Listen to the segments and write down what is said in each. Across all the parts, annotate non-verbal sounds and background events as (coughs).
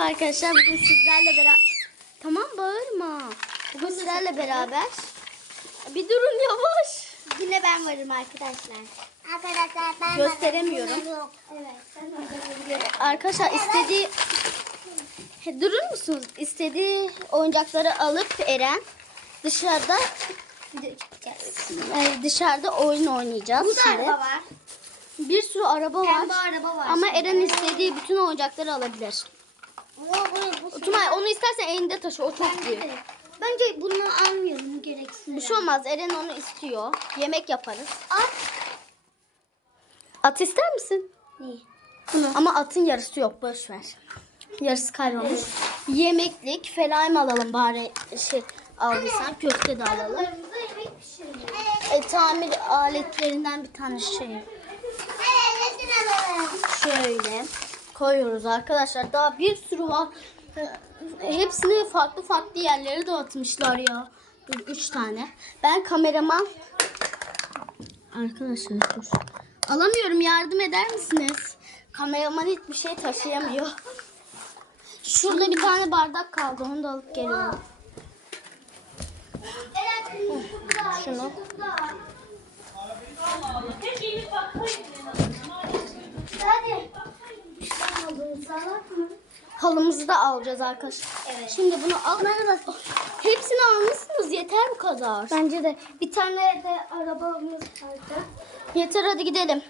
arkadaşlar. Bugün sizlerle beraber... Tamam bağırma. Bugün sizlerle beraber... Bir durun yavaş. Yine ben varım arkadaşlar. Arkadaşlar ben Gösteremiyorum. Yok. Evet. Arkadaşlar istediği... He, Durur musunuz? İstediği oyuncakları alıp Eren dışarıda e, dışarıda oyun oynayacağız Burada şimdi. araba var. Bir sürü araba var. Araba var. Ama Eren istediği bütün oyuncakları alabilir. Tumay onu istersen elinde taşı o çok büyük. Bence bunu almayalım gereksiz. Bir şey olmaz Eren onu istiyor. Yemek yaparız. At. At ister misin? Neyi? Ama atın yarısı yok boş ver. Yarısı kaybolmuş. Yemeklik falan alalım bari şey aldıysan köfte de alalım. E, tamir aletlerinden bir tane şey şöyle koyuyoruz arkadaşlar. Daha bir sürü var. E, Hepsini farklı farklı yerlere dağıtmışlar ya. Üç tane. Ben kameraman Arkadaşlar dur. Alamıyorum yardım eder misiniz? Kameraman hiçbir şey taşıyamıyor. Şurada bir tane bardak kaldı onu da alıp geliyorum. Şunu. Hadi. Aldın salak mı? Halımızı da alacağız arkadaşlar. Evet. Şimdi bunu al. Hepsini almışsınız yeter bu kadar. Bence de bir tane de arabamız vardı. Yeter hadi gidelim.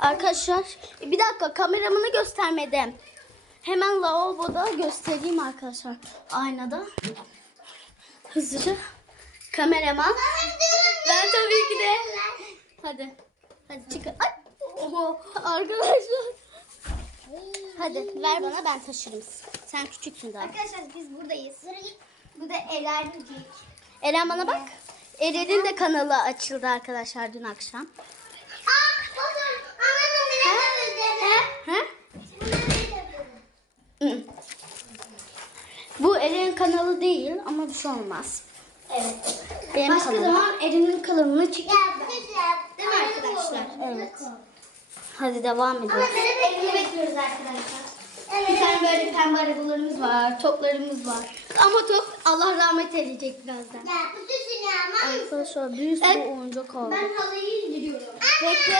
Arkadaşlar bir dakika kameramını göstermedim. Hemen lavaboda göstereyim arkadaşlar. Aynada. Hızlıca. Kameraman. Ben tabii ki de. Hadi. Hadi çıkın. Ay. Oho, arkadaşlar. Hadi ver bana ben taşırım. Sen küçüksün daha. Arkadaşlar biz buradayız. Bu da Elercik. Eren bana bak. Eren'in de kanalı açıldı arkadaşlar dün akşam. Aa, bakın. Ananın bile He? Hı. Bu Eren'in kanalı değil ama bir şey olmaz. Evet. Benim Başka kanalım. zaman Eren'in kanalını çekeceğiz. Değil mi arkadaşlar? Evet. Hadi devam edelim. Ama ekini bekliyoruz arkadaşlar. Bir tane böyle pembe arabalarımız var. Toplarımız var. Ama top Allah rahmet eylecek birazdan. Ya bu süsün ya. Arkadaşlar bir sürü Evet. oyuncak aldık. Ben halıyı indiriyorum. Bekle.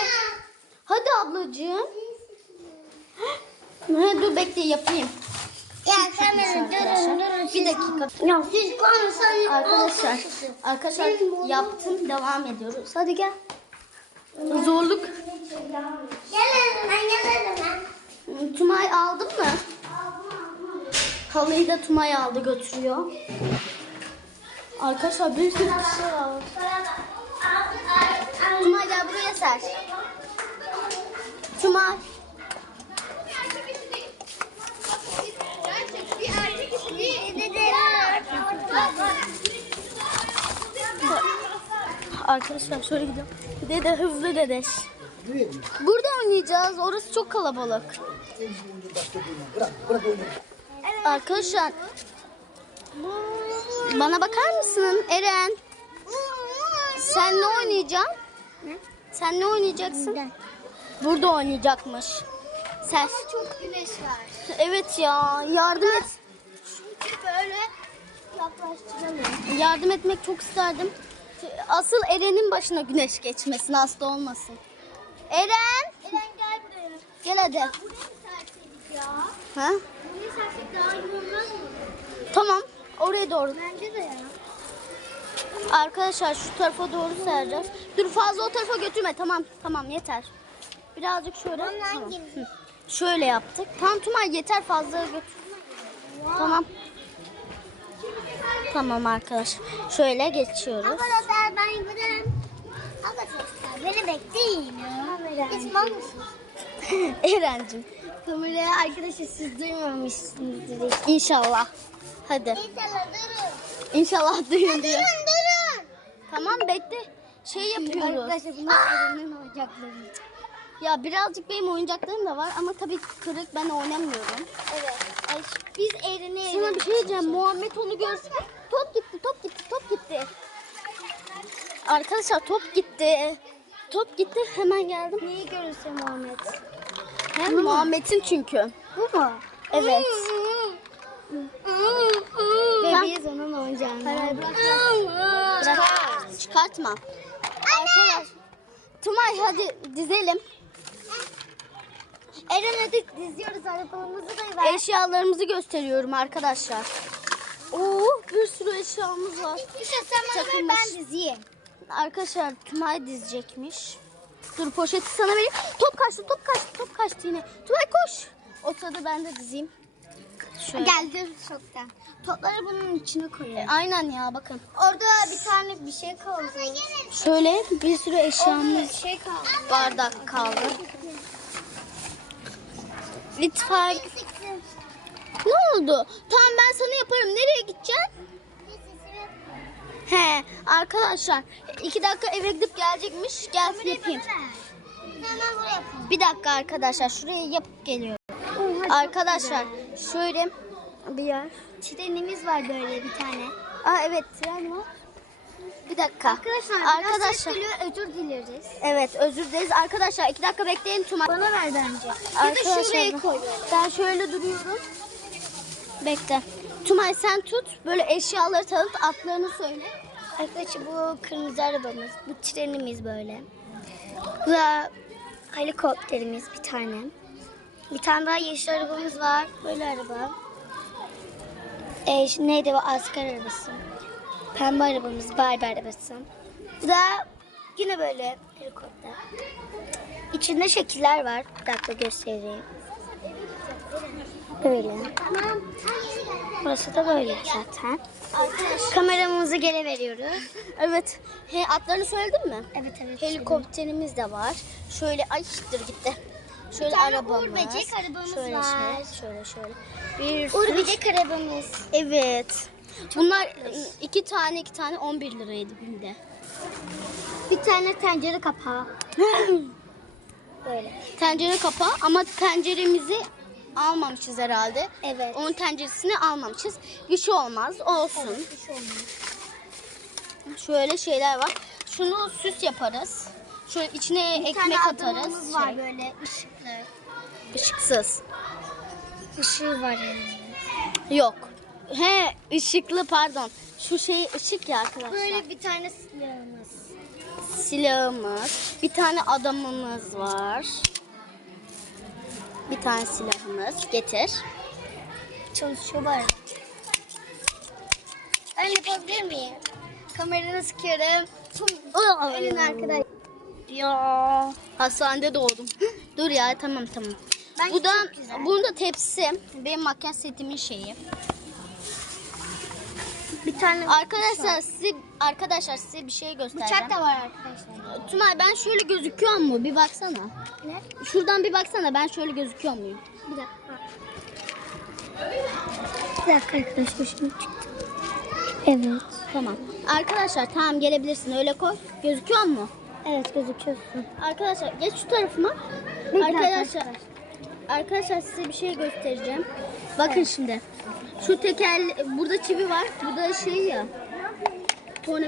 Hadi ablacığım. Ne dur bekle yapayım. Ya Arkadaşlar, durun durun. Bir dakika. Ya siz konuşsanız. Arkadaşlar, arkadaşlar yaptım devam ediyoruz. Hadi gel. Zorluk. Gelirim ben gelirim ben. Tumay aldın mı? Halıyı da Tumay aldı götürüyor. Arkadaşlar bir sürü bir şey aldı. Tumay gel buraya ser. Tumay. Arkadaşlar şöyle gidelim. Dede hızlı dedeş. Burada oynayacağız. Orası çok kalabalık. Arkadaşlar bana bakar mısın Eren? Sen ne oynayacaksın? Sen ne oynayacaksın? Burada oynayacakmış. Sen. Çok güneş var. Evet ya yardım et. Çünkü böyle yaklaştıralım. Yardım etmek çok isterdim. Asıl Eren'in başına güneş geçmesin hasta olmasın. Eren Eren gel buraya. gel hadi. Ya? Ha? Buraya sersek daha iyi olmaz mı? Tamam oraya doğru. Bence de ya. Arkadaşlar şu tarafa doğru sereceğiz. Dur fazla o tarafa götürme. Tamam tamam yeter. Birazcık şöyle. Tamam. Hı. Şöyle yaptık. Tamam Tumay yeter fazla götür. Tamam. Tamam arkadaş. Şöyle geçiyoruz. Arkadaşlar ben giderim. Arkadaşlar beni bekleyin mal mısınız? (laughs) Eren'cim. Kameraya arkadaşlar siz duymamışsınızdır. İnşallah. Hadi. İnşallah durun. İnşallah duyun diyor. Durun durun. Tamam bekle. Şey yapıyoruz. Arkadaşlar bunlar Eren'in oyuncakları. Ya birazcık benim oyuncaklarım da var ama tabii kırık ben oynamıyorum. Evet. Ay, biz Eren'i Sana bir şey diyeceğim. Muhammed onu görsün. Top gitti, top gitti, top gitti. Arkadaşlar top gitti. Top gitti. Hemen geldim. Neyi görürse Muhammed. Bu hmm. Muhammed'in çünkü. Bu mu? Evet. Bebeğiz onun oyuncağını. Parayı bırak. Çıkart. Çıkartma. Arkadaş. Tumay hadi dizelim. Eren hadi diziyoruz arabamızı da ver. Eşyalarımızı gösteriyorum arkadaşlar. Oo bir sürü eşyamız var. Bir şey sen bana ben dizeyim. Arkadaşlar Tumay dizecekmiş. Dur poşeti sana vereyim. Top kaçtı, top kaçtı, top kaçtı yine. Tumay koş. O sırada ben de dizeyim. Şöyle. Geldi çoktan. Topları bunun içine E, koyuyoruz. aynen ya bakın. Orada bir tane bir şey kaldı. Şöyle bir sürü eşyamız şey kaldı. bardak kaldı. Lütfen. Ne oldu? Tamam ben sana yaparım. Nereye gideceksin? He arkadaşlar iki dakika eve gidip gelecekmiş. Gelsin yapayım. Hemen buraya yapalım. Bir dakika arkadaşlar şuraya yapıp geliyorum. Arkadaşlar şöyle bir yer. Trenimiz var böyle bir tane. Aa evet tren var. Bir dakika. Arkadaşlar, arkadaşlar. arkadaşlar özür dileriz. Evet özür dileriz. Arkadaşlar iki dakika bekleyin. Tuma. Bana ver bence. Arkadaşlar, Ya da şuraya koy. Ben şöyle duruyorum. Bekle. Tumay sen tut. Böyle eşyaları tanıt. Atlarını söyle. Arkadaşlar bu kırmızı arabamız. Bu trenimiz böyle. Bu da helikopterimiz bir tane. Bir tane daha yeşil arabamız var. Böyle araba. E, şu neydi bu asker arabası. Pembe arabamız, Barbie arabası. Bu da yine böyle helikopter. İçinde şekiller var. Bir dakika göstereyim. Böyle. Burası da böyle zaten. Kameramızı geri veriyoruz. Evet. He, atlarını söyledin mi? Evet evet. Helikopterimiz de var. Şöyle ay dur gitti. Şöyle Bir tane arabamız. Uğur Böcek arabamız şöyle, var. Şöyle şöyle şöyle. Bir Böcek arabamız. Evet. Bunlar iki tane iki tane 11 liraydı binde. Bir tane tencere kapağı. (laughs) Böyle. Tencere kapağı ama tenceremizi almamışız herhalde. Evet. Onun tenceresini almamışız. Bir şey olmaz. Olsun. Bir şey olmaz. Şöyle şeyler var. Şunu süs yaparız. Şöyle içine Bir ekmek tane atarız. adamımız var Şey, böyle ışıklı. ışıksız. Işığı var yani. Yok. He ışıklı pardon. Şu şey ışık ya arkadaşlar. Böyle bir tane silahımız. silahımız. Bir tane adamımız var. Bir tane silahımız. Getir. Çalışıyor bari. Ben yapabilir miyim? Kameranı sıkıyorum. Ölün arkadaş. Ya hastanede doğdum. (gasps) Dur ya tamam tamam. Bence Bu da bunun da tepsi. Benim makyaj setimin şeyi. Bir tane Arkadaşlar size arkadaşlar size bir şey göstereceğim. bıçak da var arkadaşlar. Tümay ben şöyle gözüküyor mu? Bir baksana. Ne? Şuradan bir baksana ben şöyle gözüküyor muyum? Bir dakika. Bir dakika arkadaşlar şimdi çıktı. Evet. Tamam. Arkadaşlar tamam gelebilirsin öyle koy. Gözüküyor mu? Evet gözüküyorsun. Arkadaşlar geç şu tarafıma. Bekle Arkadaşlar. Arkadaşlar size bir şey göstereceğim. Bakın şimdi. Şu teker burada çivi var. Bu da şey ya. Torna...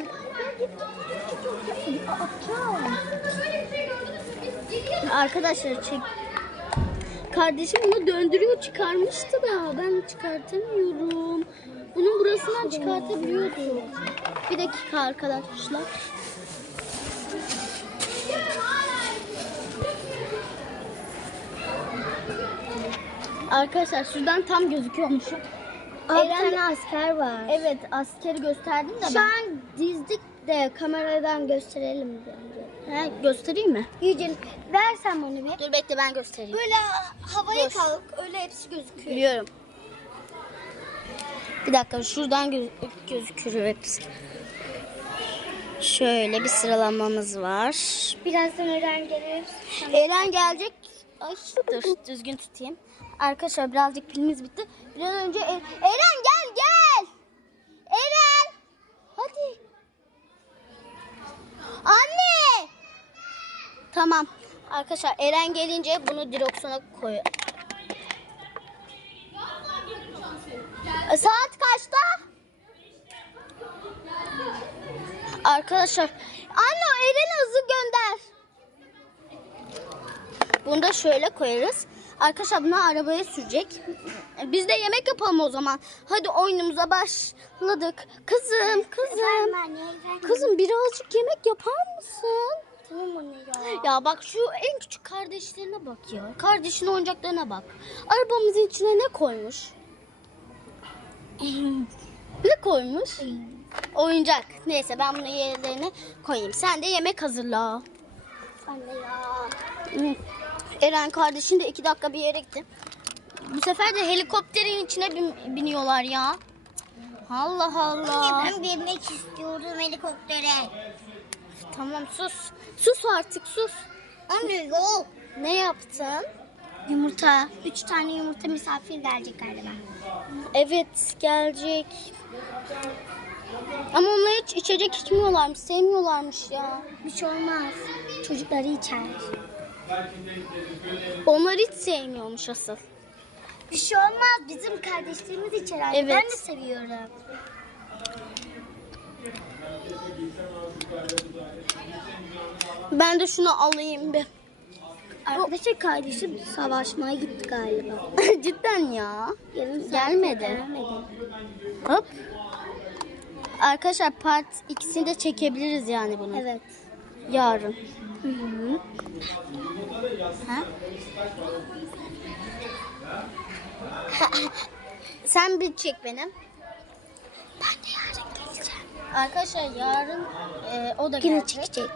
Arkadaşlar çek. Kardeşim bunu döndürüyor çıkarmıştı da ben çıkartamıyorum. Bunun burasından çıkartabiliyordum. Bir dakika arkadaşlar. Arkadaşlar şuradan tam gözüküyormuşum. Aa, bir Eren- tane asker var. Evet askeri gösterdim de Şu ben. an dizdik de kameradan gösterelim bence. He, göstereyim mi? Yücel versen bunu bir. Dur bekle ben göstereyim. Böyle havaya Dur. kalk öyle hepsi gözüküyor. Biliyorum. Bir dakika şuradan göz gözüküyor hepsi. Şöyle bir sıralamamız var. Birazdan öğren gelir. Eren gelecek. Ay dur düzgün tutayım. Arkadaşlar birazcık pilimiz bitti. Bir an önce Er- Eren gel gel. Eren. Hadi. Anne. Tamam. Arkadaşlar Eren gelince bunu direksiyona koy. Saat kaçta? Arkadaşlar. Anne o Eren'i hızlı gönder. Bunu da şöyle koyarız. Arkadaşlar bunu arabaya sürecek. Biz de yemek yapalım o zaman. Hadi oyunumuza başladık. Kızım, kızım. Kızım birazcık yemek yapar mısın? Tamam anne ya. Ya bak şu en küçük kardeşlerine bak ya. Kardeşin oyuncaklarına bak. Arabamızın içine ne koymuş? (laughs) ne koymuş? Oyuncak. Neyse ben bunu yerlerine koyayım. Sen de yemek hazırla. Anne ya. Eren kardeşin de iki dakika bir yere gitti. Bu sefer de helikopterin içine bin- biniyorlar ya. Allah Allah. ben binmek istiyorum helikoptere. Tamam sus. Sus artık sus. Anne yok. Ne yaptın? Yumurta. Üç tane yumurta misafir gelecek galiba. Evet gelecek. Ama onlar hiç içecek içmiyorlarmış, sevmiyorlarmış ya. Bir şey olmaz. Çocukları içer. Onlar hiç sevmiyormuş asıl. Bir şey olmaz. Bizim kardeşlerimiz içer. anne. Evet. Ben de seviyorum. Ben de şunu alayım bir. Arkadaşlar kardeşim savaşmaya gitti galiba. (laughs) Cidden ya. Saat Gelmedi. Gelmedi. Hop. Arkadaşlar part ikisini de çekebiliriz yani bunu. Evet. Yarın. Hı hı. Ha? (laughs) Sen bir çek benim. Ben de yarın geleceğim. Arkadaşlar yarın e, o da Yine gelecek. çekecek.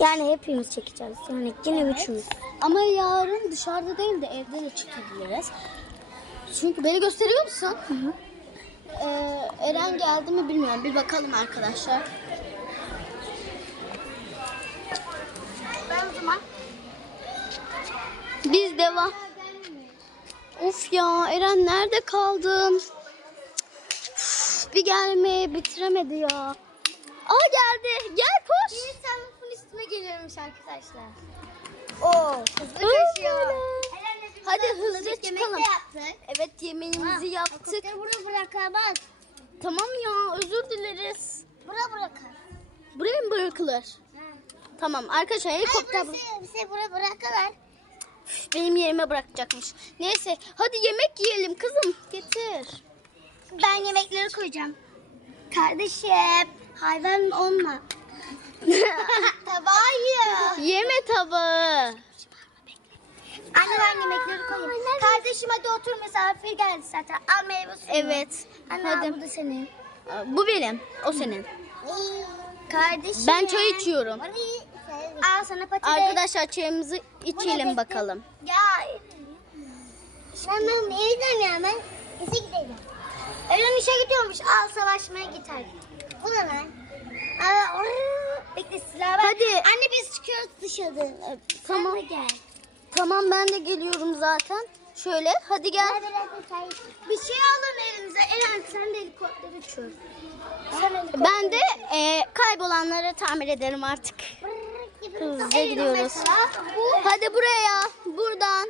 Yani hepimiz çekeceğiz. Yani yine üçümüz. Ama yarın dışarıda değil de evde de çıkabiliriz. Çünkü beni gösteriyor musun? Ee, Eren geldi mi bilmiyorum. Bir bakalım arkadaşlar. Ben o zaman Biz devam. Of ya Eren nerede kaldın? Üf, bir gelmeye bitiremedi ya. Aa geldi. Gel koş. Yine sen üstüne geliyormuş arkadaşlar. Oo, hızlı koşuyor. Hadi hızlı çıkalım. yaptık. Evet yemeğimizi yaptık. Helikopteri buraya bırakamaz. Tamam ya özür dileriz. Buraya bırakır. Buraya mı bırakılır? Tamam arkadaşlar helikopter burası bize buraya bırakırlar. Benim yerime bırakacakmış. Neyse hadi yemek yiyelim kızım. Getir. Ben yemekleri koyacağım. Kardeşim hayvan olma. (laughs) Tabağı yiyor. Yeme tabağı. Anne ben yemekleri koyayım. Kardeşim hadi otur misafir geldi zaten. Al meyve suyu. Evet. Anne Hadi. bu da senin. Bu benim. O senin. Kardeşim. Ben çay içiyorum. Al sana patates. Arkadaşlar çayımızı içelim bakalım. Ya. Ben evden ya ben işe gideceğim. Eren işe gidiyormuş. Al savaşmaya gider. Bu ne lan? Aa, orr. Bekle silah ver. Hadi. Anne biz çıkıyoruz dışarı. Tamam. Sen de gel. Tamam ben de geliyorum zaten. Şöyle hadi gel. Bir şey alın elinize. Eren sen de helikopter uçur. Sen helikopter Ben de e, kaybolanları tamir ederim artık. Hızlıca gidiyoruz. Hadi buraya. Buradan.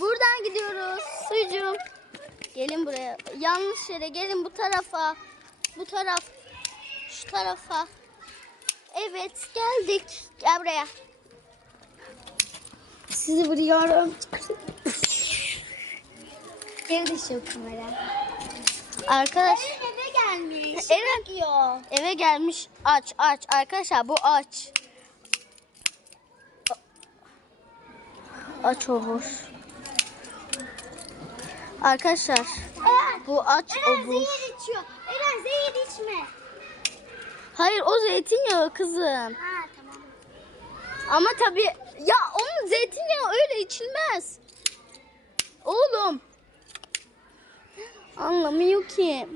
Buradan gidiyoruz. Suyucuğum. Gelin buraya. Yanlış yere gelin bu tarafa. Bu taraf. Şu tarafa. Evet geldik. Gel buraya. Sizi vuruyorum. Geri düşüyor kamera. Arkadaş eve gelmiş. Yiyor. eve gelmiş. Aç aç. Arkadaşlar bu aç. Aç o hoş. Arkadaşlar Eren. bu aç Eren o bu. zehir içiyor. Eren zehir içme. Hayır o zeytinyağı kızım. Ha tamam. Ama tabii ya onun zeytinyağı öyle içilmez. Oğlum. Anlamıyor ki.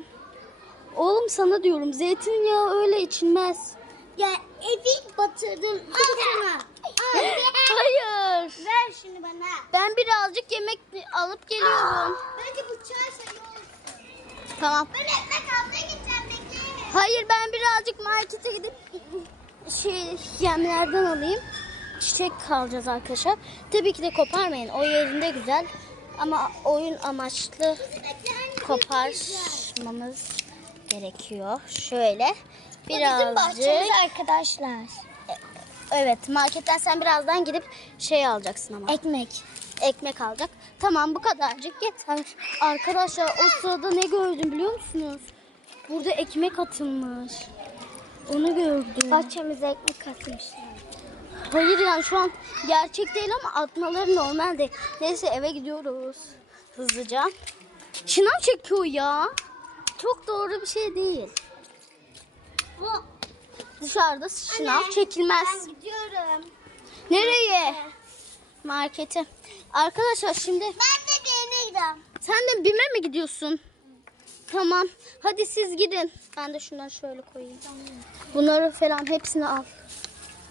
Oğlum sana diyorum zeytinyağı öyle içilmez. Ya evi batırdın. Al sana. Hayır. Ver şunu bana. Ben birazcık yemek alıp geliyorum. Bence bu çay sayı olsun. Tamam. Ben ekmek almaya gideceğim bekleyin. Hayır ben birazcık markete gidip şey yemlerden alayım. Çiçek kalacağız arkadaşlar. Tabii ki de koparmayın. O yerinde güzel. Ama oyun amaçlı koparmamız gerekiyor. Şöyle Bizim bahçemiz birazcık. arkadaşlar. Evet marketten sen birazdan gidip şey alacaksın ama. Ekmek. ekmek alacak. Tamam bu kadarcık yeter. Arkadaşlar o sırada ne gördüm biliyor musunuz? Burada ekmek atılmış. Onu gördüm. Bahçemize ekmek atmışlar. Hayır yani şu an gerçek değil ama atmaları normal değil. Neyse eve gidiyoruz. Hızlıca. Şınav çekiyor ya. Çok doğru bir şey değil. Dışarıda şınav Anne, çekilmez. Ben gidiyorum. Nereye? Markete. Arkadaşlar şimdi Ben de gene gidiyorum. sen de BİM'e mi gidiyorsun? Tamam. Hadi siz gidin. Ben de şundan şöyle koyayım. Bunları falan hepsini al.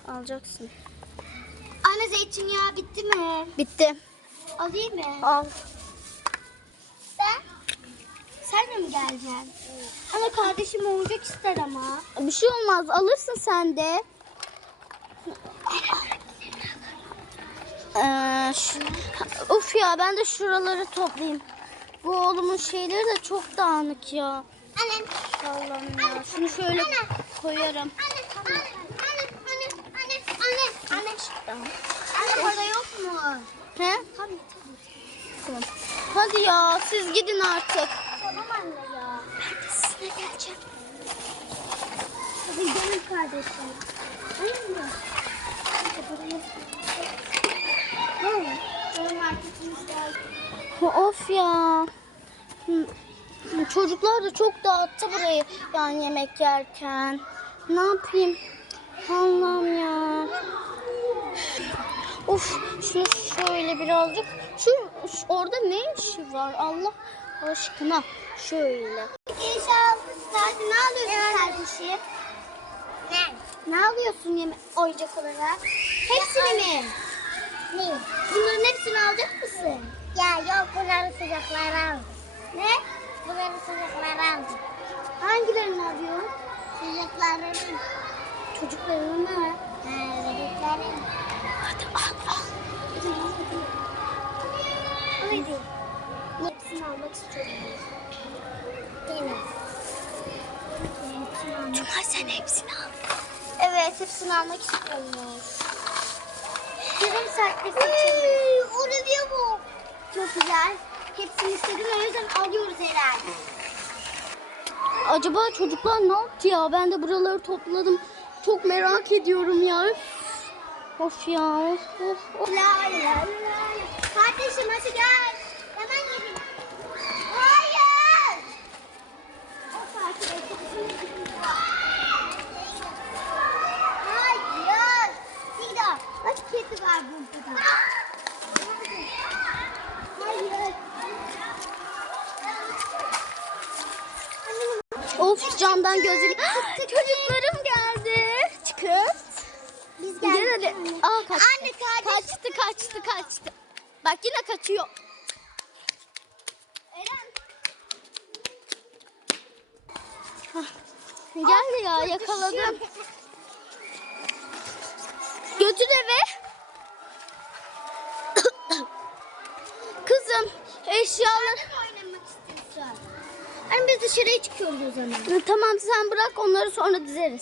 Alacaksın. Anne zeytinyağı bitti mi? Bitti. Alayım mı? Al. Sen de mi geleceksin? Ama kardeşim olacak ister ama. Bir şey olmaz. Alırsın sen de. Ee, şu- of ya ben de şuraları toplayayım. Bu oğlumun şeyleri de çok dağınık ya. Anne. Allah'ım ya. Şunu şöyle koyarım. Anne, anne, anne, anne, anne, anne, anne. Anne yok mu? He? Tabii tabii. Tamam. Hadi ya siz gidin artık. Ya. Ben de sizinle geleceğim. Hadi gelin kardeşim. Hayır mı? Of ya. Çocuklar da çok dağıttı burayı yani yemek yerken. Ne yapayım? Allah'ım ya. Of şunu şöyle birazcık. Şu, şu- orada ne işi var Allah aşkına. Şöyle. İnşallah. Zaten ne alıyorsun kardeşim? Ne? Ne alıyorsun yeme oyuncak olarak? Hepsini mi? Ne? Bunların hepsini alacak mısın? Ya yok bunları sıcaklara aldım. Ne? Bunları sıcaklara aldım. Hangilerini alıyorsun? Sıcaklarını. Çocuklarını mı? Ha, bebeklerin. Hadi al al. Hadi. Almak istiyorum. Cuma sen hepsini al. Evet hepsini almak istiyorum. Yarım saatte seçelim. O ne diyor bu? Çok güzel. Hepsini istedin o yüzden alıyoruz herhalde. Acaba çocuklar ne yaptı ya? Ben de buraları topladım. Çok merak ediyorum ya. Of ya. Of, of, la la la. Kardeşim hadi gel. Hemen gelin. Hayır. O parçada Hayır. Sigda. Bak kedi var burada da. Hayır. Of camdan gözleri. Çocuklarım geldi. Çıkıp. Biz Gel hadi. geldik. Aa kaçtı. Anne kardeşim. Kaçtı kaçtı kaçtı. Bak yine kaçıyor. Eren. Geldi ya yakaladım. Götür eve. (coughs) Kızım eşyalar. Hani biz dışarıya çıkıyoruz o zaman. Tamam sen bırak onları sonra dizeriz.